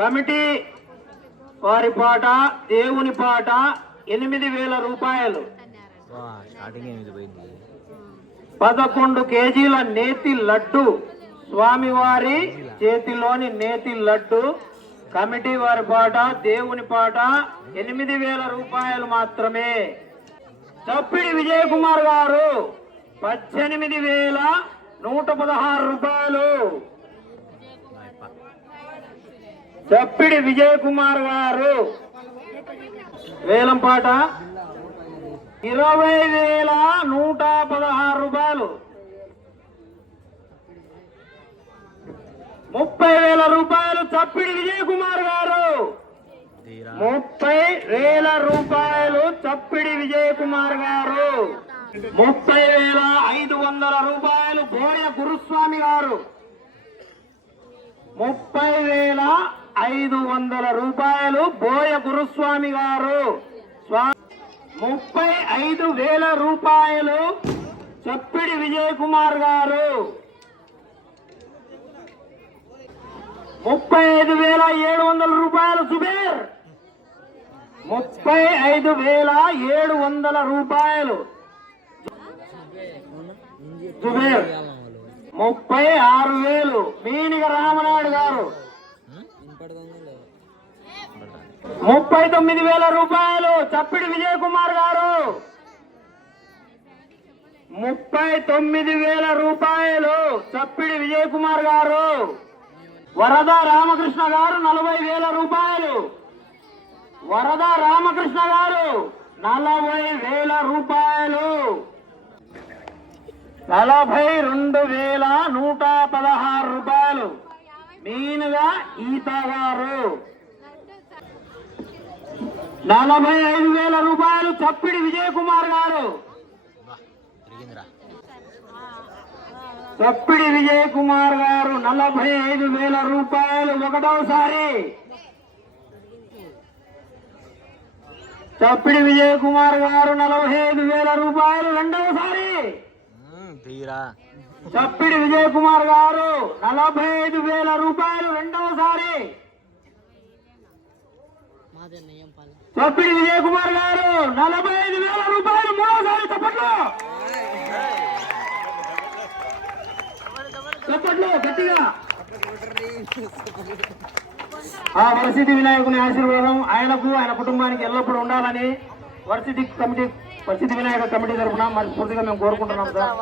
Committee వారి పాట దేవుని పాట 8,000 రూపాయలు. 11 కేజీల నేతి లడ్డు, స్వామివారి చేతిలోని నేతి లడ్డు. కమిటీ వారి పాట దేవుని పాట 8,000 రూపాయలు మాత్రమే. చప్పిడి విజయ్ కుమార్ గారు 18,116 రూపాయలు. చప్పిడి విజయ్ కుమార్ గారు వేలం పాట 20,116 రూపాయలు. 30,000 రూపాయలు చప్పిడి విజయ్ కుమార్ గారు. 30,000 రూపాయలు చప్పిడి విజయ్ కుమార్ గారు. 30,500 రూపాయలు బోయ గురుస్వామి గారు. 30,500 రూపాయలు బోయ గురుస్వామి గారు. 35,000 రూపాయలు చప్పిడి విజయ్ కుమార్ గారు. 35,700 రూపాయలు జుబేర్. 35,700 రూపాయలు జుబేర్. 36,000 మీనిగ రామనాయుడు గారు. 39,000 రూపాయలు చప్పిడి విజయ్ కుమార్ గారు. 39,000 రూపాయలు చప్పిడి విజయ్ కుమార్ గారు. వరద రామకృష్ణ గారు 40,000 రూపాయలు. వరద రామకృష్ణ గారు 40,000 రూపాయలు. 42,116 రూపాయలు మీనుగా ఈత గారు. 45,000 రూపాయలు చప్పిడి విజయ్ కుమార్ గారు. చప్పిడి విజయ్ కుమార్ గారు 45,000 రూపాయలు ఒకటోసారి. చప్పిడి విజయ్ కుమార్ గారు 45,000 రూపాయలు రెండవసారి. చప్పిడి విజయ్ కుమార్ గారు 45,000 రూపాయలు రెండవసారి. చప్పిడి విజయ్ కుమార్ గారు 45,000 రూపాయలు మూడోసారి. చప్పట్లు గట్టిగా. ఆ వరసిద్ధి వినాయకుని ఆశీర్వాదం ఆయనకు ఆయన కుటుంబానికి ఎల్లప్పుడూ ఉండాలని వరసిద్ధి వినాయక కమిటీ తరఫున మరి పూర్తిగా మేము కోరుకుంటున్నాం సార్.